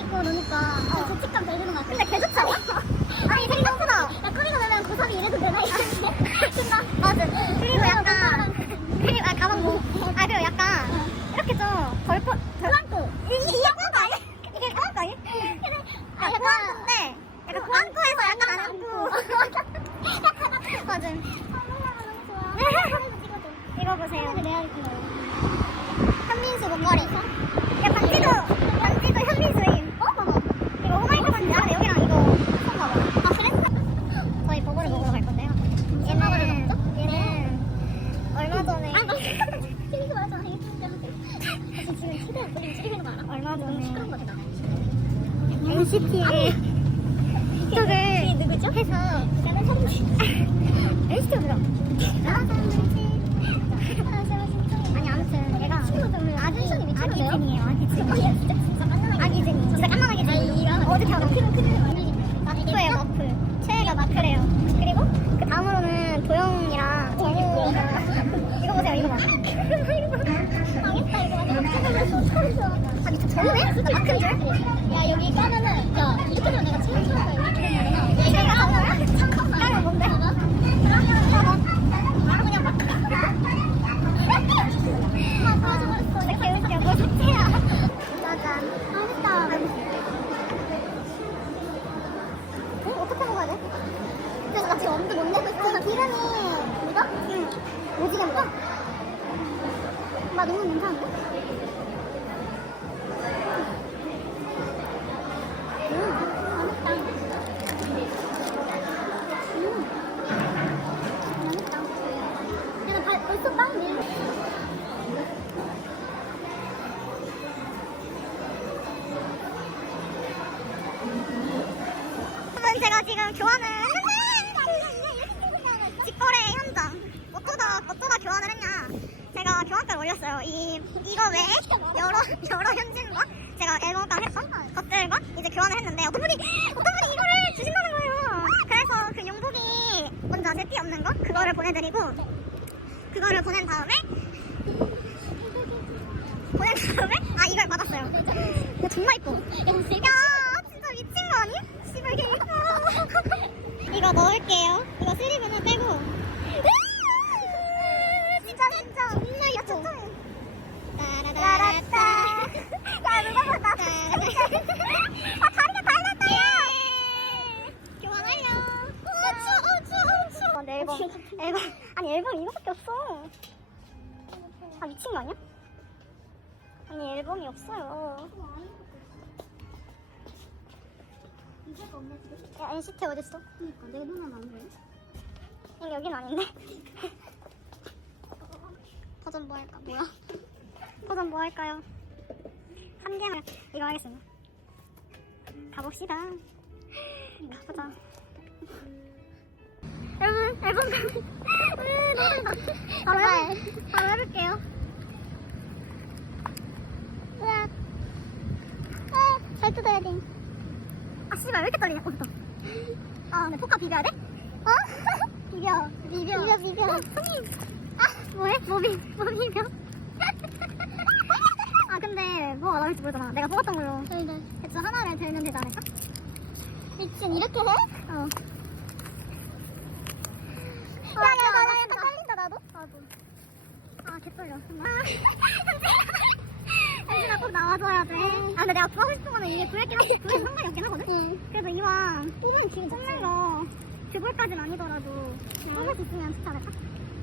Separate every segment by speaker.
Speaker 1: 입고 노니까 어. 죄책감 들리는 것 같아. 근데 개 좋잖아. 아니 생각보다 나 커밍가 되면 고3이 이래도 되나 이랬는데. 맞아. 그리고 약간 그리고 아 가방 뭐. 아 그리고 약간 이렇게 좀덜 뻔. 덜 이게 이게 꽝거 아니? 이게 꽝거 아니? 근데 아 약간 근데 약간 꽝거에서 약간 아, 안 하고. 맞아. 아, 이거 보세요. 한민수 목걸이. NCT에 이쪽을 누구죠? 해서 나는 현지 NCT 들어 아니 아무튼 얘가 아기 아기진이에요 아기진 아기진이 진짜 깐난하게 진 어제 태어났어 마프예요 마프 최애가 마프래요 그리고 그 다음으로는 도영이랑 정우 이거 보세요 이거 봐 망했다 이거 아? 진짜 마크인 줄? 야 여기 까면은 야 이렇게 되면 내가 제일 아. 뭐. 어? 나 너무 괜찮은데? 지금 교환을 직거래 현장. 어쩌다 어쩌다 교환을 했냐. 제가 교환가를 올렸어요. 이 이거 외에 여러 여러 현진과 제가 앨범과 했던 것들과 이제 교환을 했는데 어떤 분이 어떤 분이 이거를 주신다는 거예요. 그래서 그 용복이 먼저 제띠 없는 거 그거를 보내드리고 그거를 보낸 다음에 보낸 다음에 아 이걸 받았어요. 정말 이뻐. 야 진짜 미친 거 아니? 씨발 개 예뻐 이거 넣을게요 이거 슬리브는 빼고 진짜 진짜 정말 예뻐 따라따라따 야 누가 봤다 아 다리가 달랐다 야 교환하려 어 추워 어 추워 어 추워 내 앨범 앨범 아니 앨범 이거밖에 없어 아 미친 거 아니야? 아니 앨범이 없어요 야 NCT 어딨어? 그니까 내 눈은 안 보여 여기 여긴 아닌데 버전 뭐 할까? 뭐야? 버전 뭐 할까요? 한 개만 이거 하겠습니다 가봅시다 가보자 여러분 앨범 가 바로 해 바로 해볼게요 으악 아, 잘 뜯어야 돼 아 씨발 왜 이렇게 떨리냐 어 됐다 아 근데 포카 비벼야 돼? 어? 비벼 비벼 비벼 비벼 손님 아 뭐해? 뭐, 비, 뭐 비벼? 아 근데 뭐가 나올지 모르잖아 내가 뽑았던 걸로 네네 대충 하나를 들면 되지 않을까? 미친 이렇게 해? 어 야야 나 약간 떨린다 나도? 나도 아 개떨려 현진아 꼭 나와줘야 돼. 아 근데 내가 구하고 싶은 거는 이게 구했긴 하 구해도 상관이 없긴 하거든. 그래서 이왕 뽑는 기회 뽑는 거 그걸까지는 아니더라도 뽑을 수 있으면 좋지 않을까?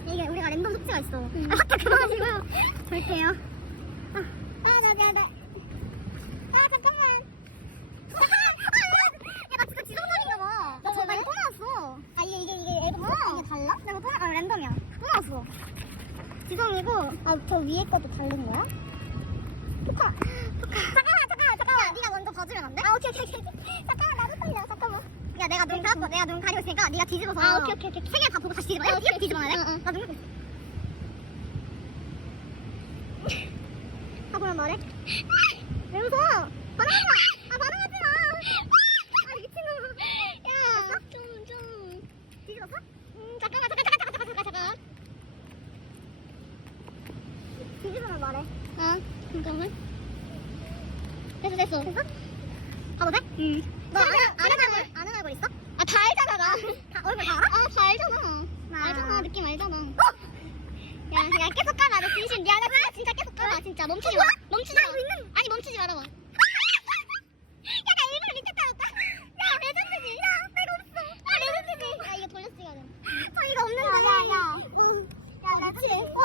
Speaker 1: 이게 우리가 랜덤 숙제가 있어. 아 맞다 그만하시고요. 볼게요. 아, 아, 나, 나, 나. 아, 잠깐만. 야, 나 진짜 지성적인가 봐. 나 저거 이거 또 나왔어. 아, 이게, 이게, 이게 앨범 이게 달라? 내가 또, 나- 아, 랜덤이야. 또 나왔어. 지성이고, 아, 저 위에 것도 다른 거야? 포카, 포카. 잠깐만, 잠깐만, 잠깐만. 야, 봐주면 안 돼? 아, 오케이, 오케이, 오케이. 잠깐만, 나도 떨려. 잠깐만. 야, 내가 눈 가렸어. 내가 눈 가리고 있으니까 네가 뒤집어서. 아, 오케이, 오케이, 오케이. 세 개 다 보고 다시 뒤집어. 야, 이렇게 뒤집어야 돼? 응, 응. 나눈 감고 있어. 가보면 말해. 왜 웃어? 반응하지 마. 아, 반응하지 마. 아, 미친놈. 야. 좀, 좀. 뒤집었어? 음, 잠깐만, 잠깐, 잠깐, 잠깐, 잠깐, 잠깐. 뒤집으면 말해. 아, 잠깐만. 됐어, 됐어. 됐어? 가도 돼? 응. 너 아는, 아는 얼굴, 아는 얼굴 있어? 아, 다 알잖아, 나. 다, 얼굴 다 알아? 아, 다 알잖아. 아. 알잖아, 느낌 알잖아. 어! 야, 야, 계속 가봐. 나 진심 미안하다. 진짜 계속 가봐, 진짜. 멈추지 마. 어? 멈추지 마. 아니, 멈추지 말아봐.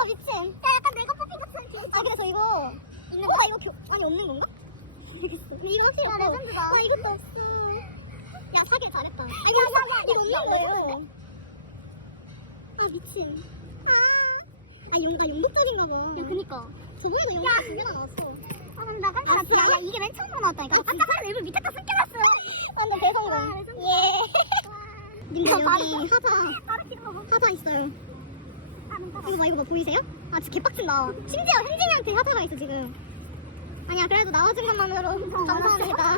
Speaker 1: 아, 미치. 야, 약간 내가 뽑힌 것처럼. 아, 그래서 이거. 있는 거? 어, 이거 교... 아니, 없는 건가? 이거
Speaker 2: 싫어. 나
Speaker 1: 레전드다. 나 이것도 없어. 야, 사기 잘했다. 아니, 야, 야, 야, 이거 없는 거예요. 아, 미친. 아, 아, 용가 아, 용독적인가 봐. 야, 그니까. 저번에도 용가 두 개나 나왔어. 아, 근데 나 깜짝 아, 놀랐어. 야, 야, 이게 맨 처음으로 나왔다니까. 나 아, 깜짝 놀랐어. 일부러 밑에 거 숨겨놨어. 완전 대성공. 예. 님들 어, 여기 하자. 하자 있어요. 이거 봐, 이거 봐, 보이세요? 아, 진짜 개빡친다. 심지어 현진이한테 하자가 있어, 지금. 아니야 그래도 나와준 것만으로 감사합니다.